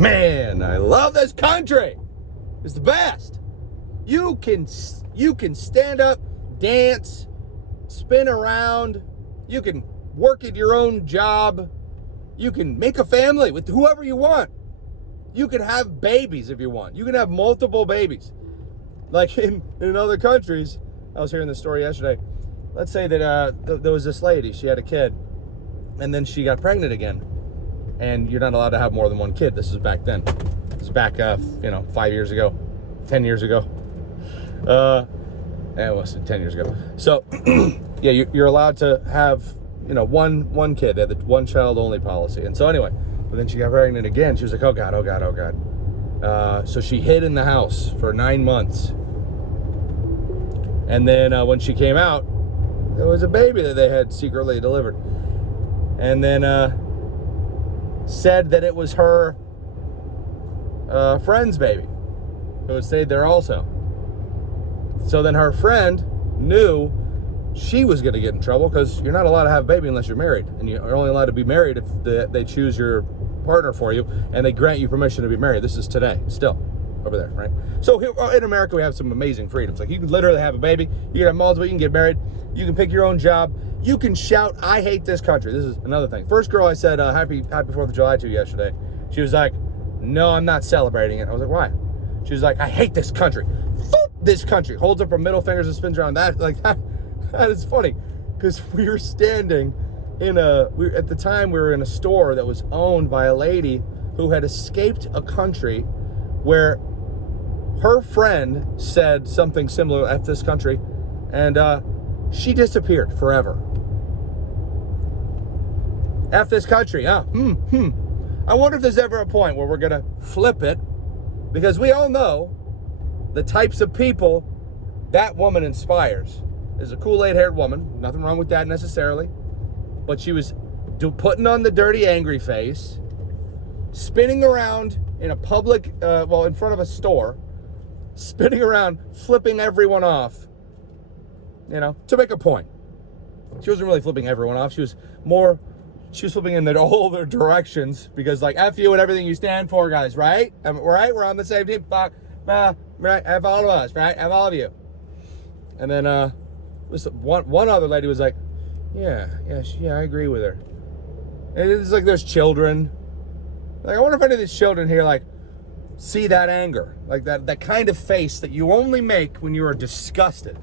Man, I love this country. It's the best. You can stand up, dance, spin around. You can work at your own job. You can make a family with whoever you want. You can have babies if you want. You can have multiple babies. Like in other countries, I was hearing this story yesterday. Let's say that there was this lady, she had a kid, and then she got pregnant again. And you're not allowed to have more than one kid. This is back then. This is back, 5 years ago, 10 years ago. It was 10 years ago. So, yeah, you're allowed to have, one kid. They had the one child only policy. And so anyway, but then she got pregnant again. She was like, oh God, oh God, oh God. So she hid in the house for 9 months. And then when she came out, there was a baby that they had secretly delivered. And then said that it was her friend's baby who had stayed there also. So then her friend knew she was going to get in trouble because you're not allowed to have a baby unless you're married. And you're only allowed to be married if they choose your partner for you and they grant you permission to be married. This is today, still, over there, right? So here in America, we have some amazing freedoms. Like you can literally have a baby, you can have multiple, you can get married, you can pick your own job, you can shout, I hate this country. This is another thing. First girl I said, happy 4th of July to yesterday. She was like, no, I'm not celebrating it. I was like, why? She was like, I hate this country. Fuck this country. Holds up her middle fingers and spins around. That is funny. Because we were standing at the time we were in a store that was owned by a lady who had escaped a country where her friend said something similar at this country, and she disappeared forever. F this country, huh? I wonder if there's ever a point where we're gonna flip it, because we all know the types of people that woman inspires. Is a Kool-Aid haired woman, nothing wrong with that necessarily, but she was putting on the dirty angry face, spinning around in a public, in front of a store, spinning around, flipping everyone off, to make a point. She wasn't really flipping everyone off. She was flipping in all their directions because, like, F you and everything you stand for, guys, right? Right? We're on the same team. Right? F all of us, right? F all of you. And then one other lady was like, yeah, I agree with her. And it's like there's children. Like, I wonder if any of these children here, like, see that anger. Like, that kind of face that you only make when you are disgusted.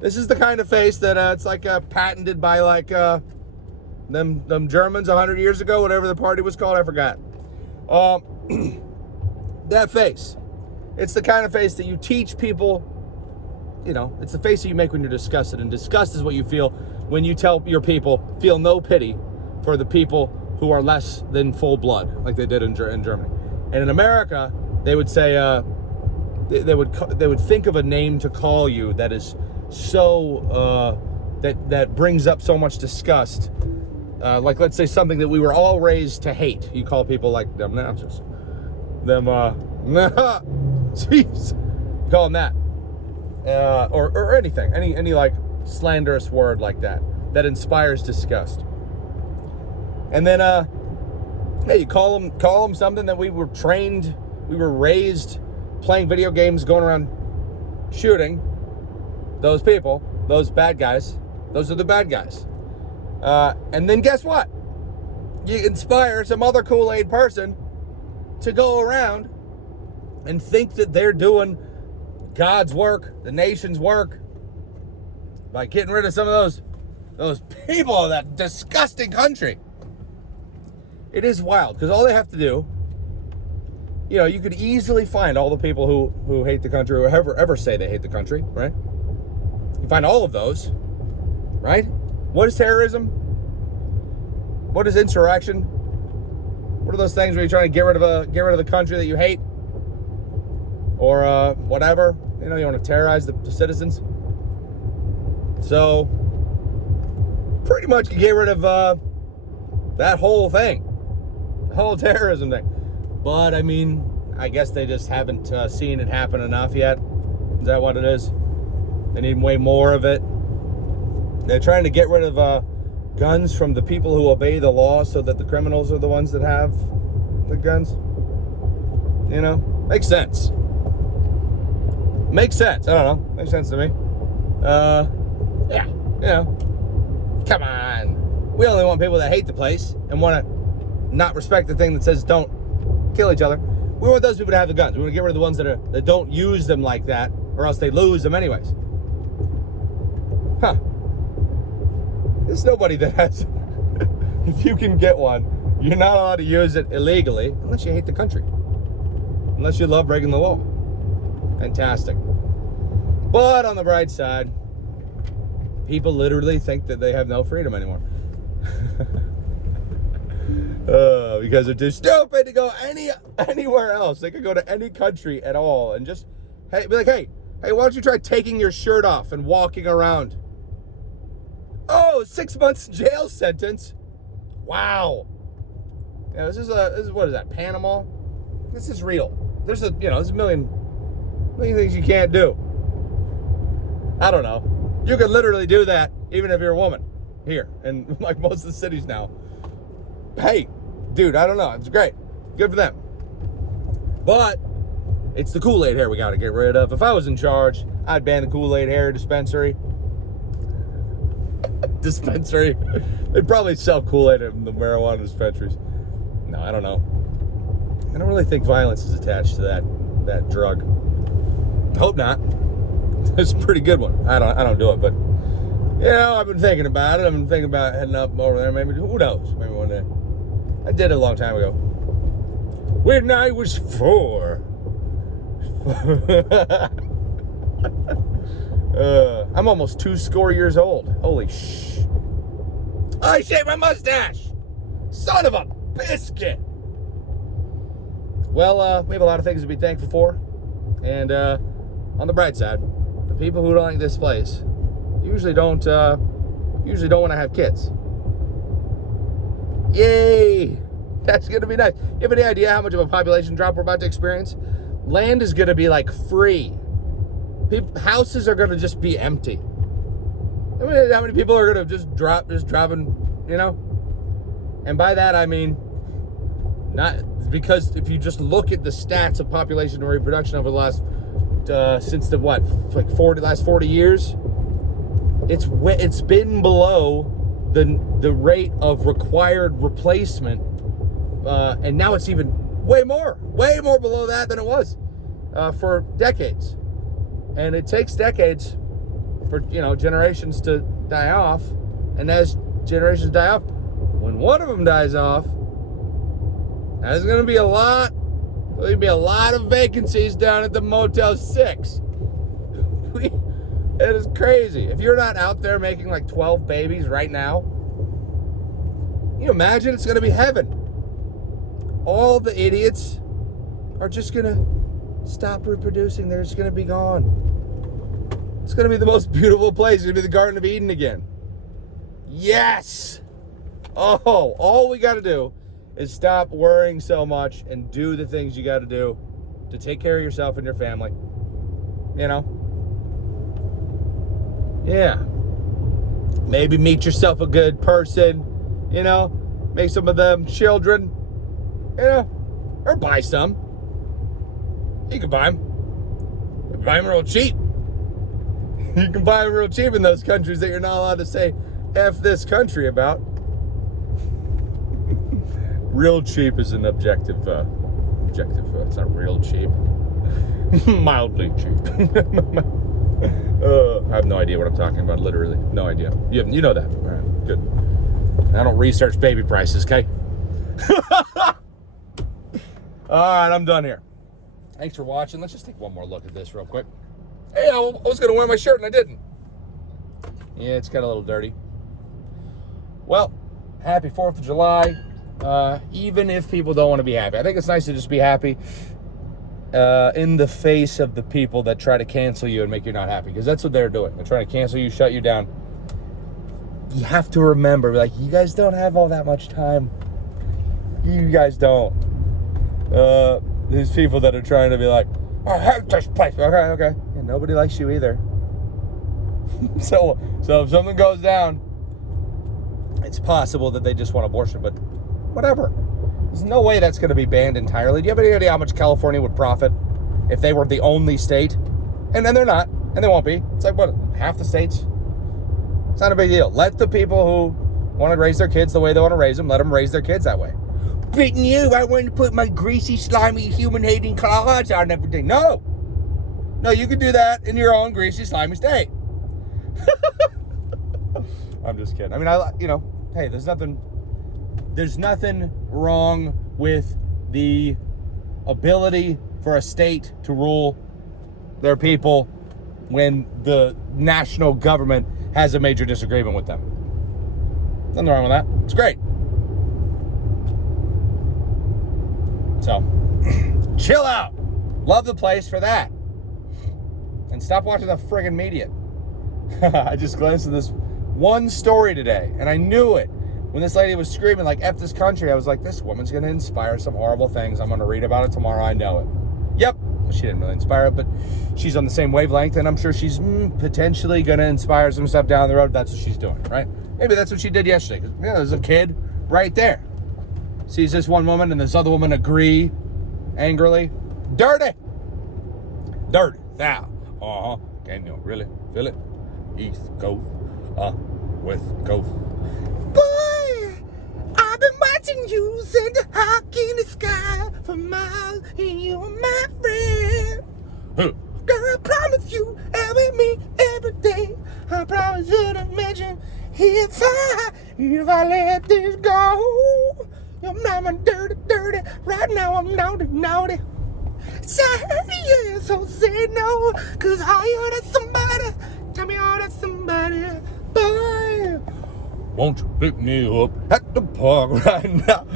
This is the kind of face that it's like patented by, like, them Germans 100 years ago, whatever the party was called, I forgot. That face. It's the kind of face that you teach people, it's the face that you make when you're disgusted. And disgust is what you feel when you tell your people, feel no pity for the people who are less than full blood, like they did in Germany. And in America, they would say, they would think of a name to call you that is so, that brings up so much disgust. Like, let's say something that we were all raised to hate. You call people like them Nazis. Jeez. You call them that. Or anything. Any like slanderous word like that inspires disgust. And then, hey, you call them something that we were raised playing video games, going around shooting those people, those bad guys. Those are the bad guys. And then guess what? You inspire some other Kool-Aid person to go around and think that they're doing God's work, the nation's work, by getting rid of some of those people of that disgusting country. It is wild, because all they have to do, you could easily find all the people who hate the country, or ever say they hate the country, right? You find all of those, right? What is terrorism? What is insurrection? What are those things where you're trying to get rid of the country that you hate? Or whatever, you want to terrorize the citizens. So, pretty much you get rid of that whole thing, the whole terrorism thing. But I mean, I guess they just haven't seen it happen enough yet. Is that what it is? They need way more of it. They're trying to get rid of guns from the people who obey the law, so that the criminals are the ones that have the guns. You know, makes sense. Makes sense. I don't know. Makes sense to me. Yeah. You know, come on. We only want people that hate the place and want to not respect the thing that says don't kill each other. We want those people to have the guns. We want to get rid of the ones that don't use them like that, or else they lose them anyways. Huh. There's nobody that has. If you can get one, you're not allowed to use it illegally unless you hate the country. Unless you love breaking the law. Fantastic. But on the bright side, people literally think that they have no freedom anymore. Because they're too stupid to go anywhere else. They could go to any country at all and just be like, hey, why don't you try taking your shirt off and walking around? Oh, 6 months jail sentence. Wow. Yeah, this is what is that? Panama? This is real. There's a million things you can't do. I don't know. You can literally do that even if you're a woman here in like most of the cities now. Hey, dude, I don't know. It's great. Good for them. But it's the Kool-Aid hair we got to get rid of. If I was in charge, I'd ban the Kool-Aid hair dispensary. They'd probably sell Kool-Aid in the marijuana dispensaries. No, I don't know. I don't really think violence is attached to that drug. Hope not. It's a pretty good one. I don't do it, but I've been thinking about it. I've been thinking about heading up over there. Maybe, who knows? Maybe one day. I did it a long time ago. When I was 4. I'm almost 20 years old. Holy sh! I shaved my mustache. Son of a biscuit. Well, we have a lot of things to be thankful for, and on the bright side, the people who don't like this place usually don't want to have kids. Yay! That's gonna be nice. You have any idea how much of a population drop we're about to experience? Land is gonna be like free. Houses are gonna just be empty. How many people are gonna just dropping, And by that I mean, not because if you just look at the stats of population and reproduction over the last since the last 40 years, it's been below the rate of required replacement, and now it's even way more below that than it was for decades. And it takes decades for generations to die off, and as generations die off, when one of them dies off, there's going to be a lot of vacancies down at the Motel 6. It is crazy. If you're not out there making like 12 babies right now, can you imagine? It's going to be heaven. All the idiots are just going to stop reproducing. They're just going to be gone. It's going to be the most beautiful place. It's going to be the Garden of Eden again. Yes! Oh, all we got to do is stop worrying so much and do the things you got to do to take care of yourself and your family. Yeah. Maybe meet yourself a good person, make some of them children, or buy some. You can buy them. You can buy them real cheap. You can buy them real cheap in those countries that you're not allowed to say F this country about. Real cheap is an objective. It's not real cheap. Mildly cheap. I have no idea what I'm talking about. Literally, no idea. You know that. All right, good. I don't research baby prices, okay? All right, I'm done here. Thanks for watching. Let's just take one more look at this real quick. Hey, I was going to wear my shirt and I didn't. Yeah, it's got a little dirty. Well, happy 4th of July. Even if people don't want to be happy. I think it's nice to just be happy in the face of the people that try to cancel you and make you not happy. Because that's what they're doing. They're trying to cancel you, shut you down. You have to remember, you guys don't have all that much time. You guys don't. These people that are trying to be like, I hate this place. Okay. And nobody likes you either. So if something goes down, it's possible that they just want abortion, but whatever. There's no way that's going to be banned entirely. Do you have any idea how much California would profit if they were the only state? And then they're not, and they won't be. It's like, what, half the states? It's not a big deal. Let the people who want to raise their kids the way they want to raise them, let them raise their kids that way. But no, I want to put my greasy, slimy, human-hating claws on everything. No, you can do that in your own greasy, slimy state. I'm just kidding. I mean, hey, there's nothing wrong with the ability for a state to rule their people when the national government has a major disagreement with them. Nothing wrong with that. It's great. So, chill out. Love the place for that. And stop watching the friggin' media. I just glanced at this one story today, and I knew it. When this lady was screaming, like, F this country, I was like, this woman's going to inspire some horrible things. I'm going to read about it tomorrow. I know it. Yep. Well, she didn't really inspire it, but she's on the same wavelength, and I'm sure she's potentially going to inspire some stuff down the road. That's what she's doing, right? Maybe that's what she did yesterday. Because, there's a kid right there. Sees this one woman and this other woman agree angrily. Dirty. Now. Can you really feel it? East Coast, West Coast. Boy, I've been watching you send a hawk in the sky for miles, and you are my friend. Girl, I promise you, with me every day. I promise you to mention if I let this go. Your mama dirty, right now I'm naughty. Say yes, so say no, 'cause I order somebody, tell me order somebody, boy. Won't you pick me up at the park right now?